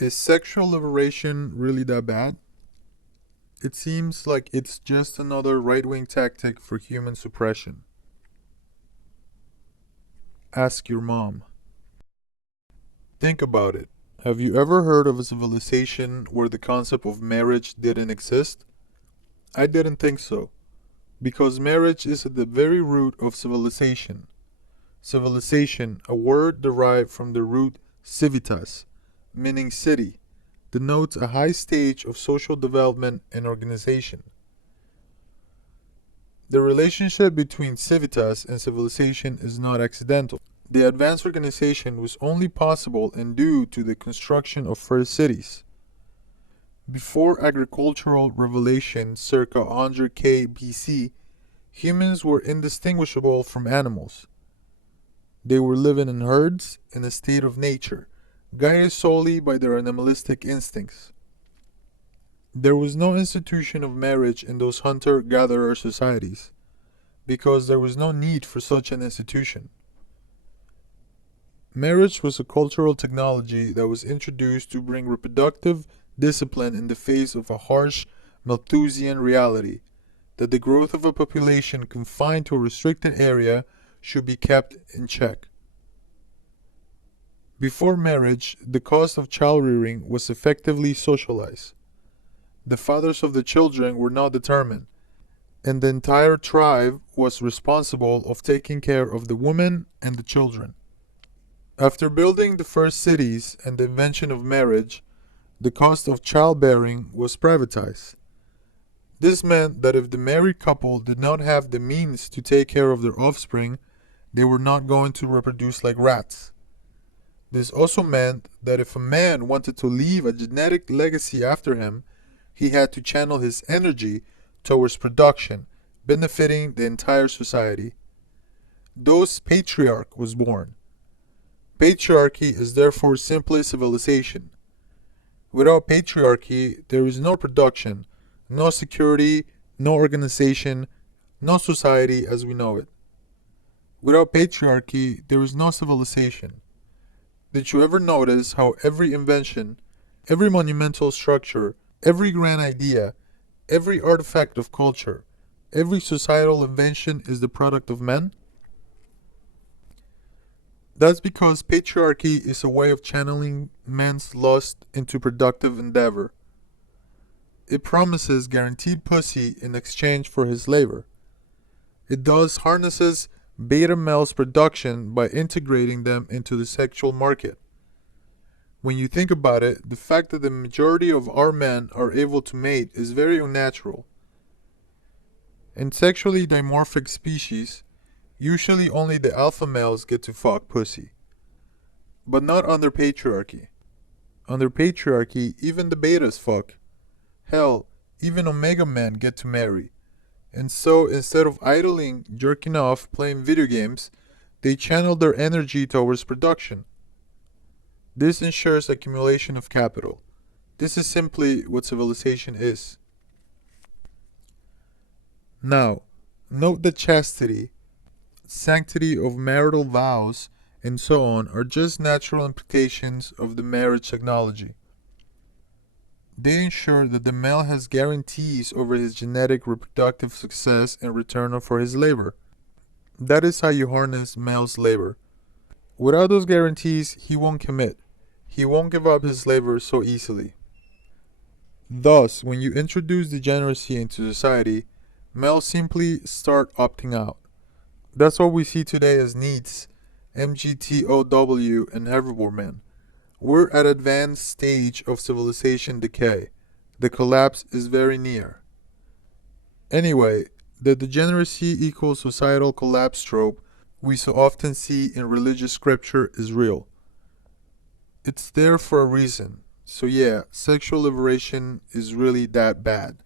Is sexual liberation really that bad? It seems like it's just another right wing tactic for human suppression. Ask your mom. Think about it. Have you ever heard of a civilization where the concept of marriage didn't exist? I didn't think so, because marriage is at the very root of civilization. Civilization, a word derived from the root civitas, meaning city, denotes a high stage of social development and organization. The relationship between civitas and civilization is not accidental. The advanced organization was only possible and due to the construction of first cities. Before agricultural revelation circa 100k BC, humans were indistinguishable from animals. They were living in herds in a state of nature, guided solely by their animalistic instincts. There was no institution of marriage in those hunter-gatherer societies, because there was no need for such an institution. Marriage was a cultural technology that was introduced to bring reproductive discipline in the face of a harsh Malthusian reality that the growth of a population confined to a restricted area should be kept in check. Before marriage, the cost of child rearing was effectively socialized. The fathers of the children were not determined, and the entire tribe was responsible of taking care of the women and the children. After building the first cities and the invention of marriage, the cost of childbearing was privatized. This meant that if the married couple did not have the means to take care of their offspring, they were not going to reproduce like rats. This also meant that if a man wanted to leave a genetic legacy after him, he had to channel his energy towards production, benefiting the entire society. Thus, patriarch was born. Patriarchy is therefore simply civilization. Without patriarchy, there is no production, no security, no organization, no society as we know it. Without patriarchy, there is no civilization. Did you ever notice how every invention, every monumental structure, every grand idea, every artifact of culture, every societal invention is the product of men? That's because patriarchy is a way of channeling men's lust into productive endeavor. It promises guaranteed pussy in exchange for his labor. It thus harnesses beta males' production by integrating them into the sexual market. When you think about it, the fact that the majority of our men are able to mate is very unnatural. In sexually dimorphic species, usually only the alpha males get to fuck pussy. But not under patriarchy. Under patriarchy, even the betas fuck. Hell, even omega men get to marry. And so instead of idling, jerking off, playing video games, they channel their energy towards production. This ensures accumulation of capital. This is simply what civilization is. Now, note that chastity, sanctity of marital vows, and so on are just natural implications of the marriage technology. They ensure that the male has guarantees over his genetic reproductive success in return for his labor. That is how you harness male's labor. Without those guarantees, he won't commit. He won't give up his labor so easily. Thus, when you introduce degeneracy into society, males simply start opting out. That's what we see today as NEETs, MGTOW, and herbivore men. We're at advanced stage of civilization decay. The collapse is very near. Anyway, the degeneracy equals societal collapse trope we so often see in religious scripture is real. It's there for a reason. So yeah, sexual liberation is really that bad.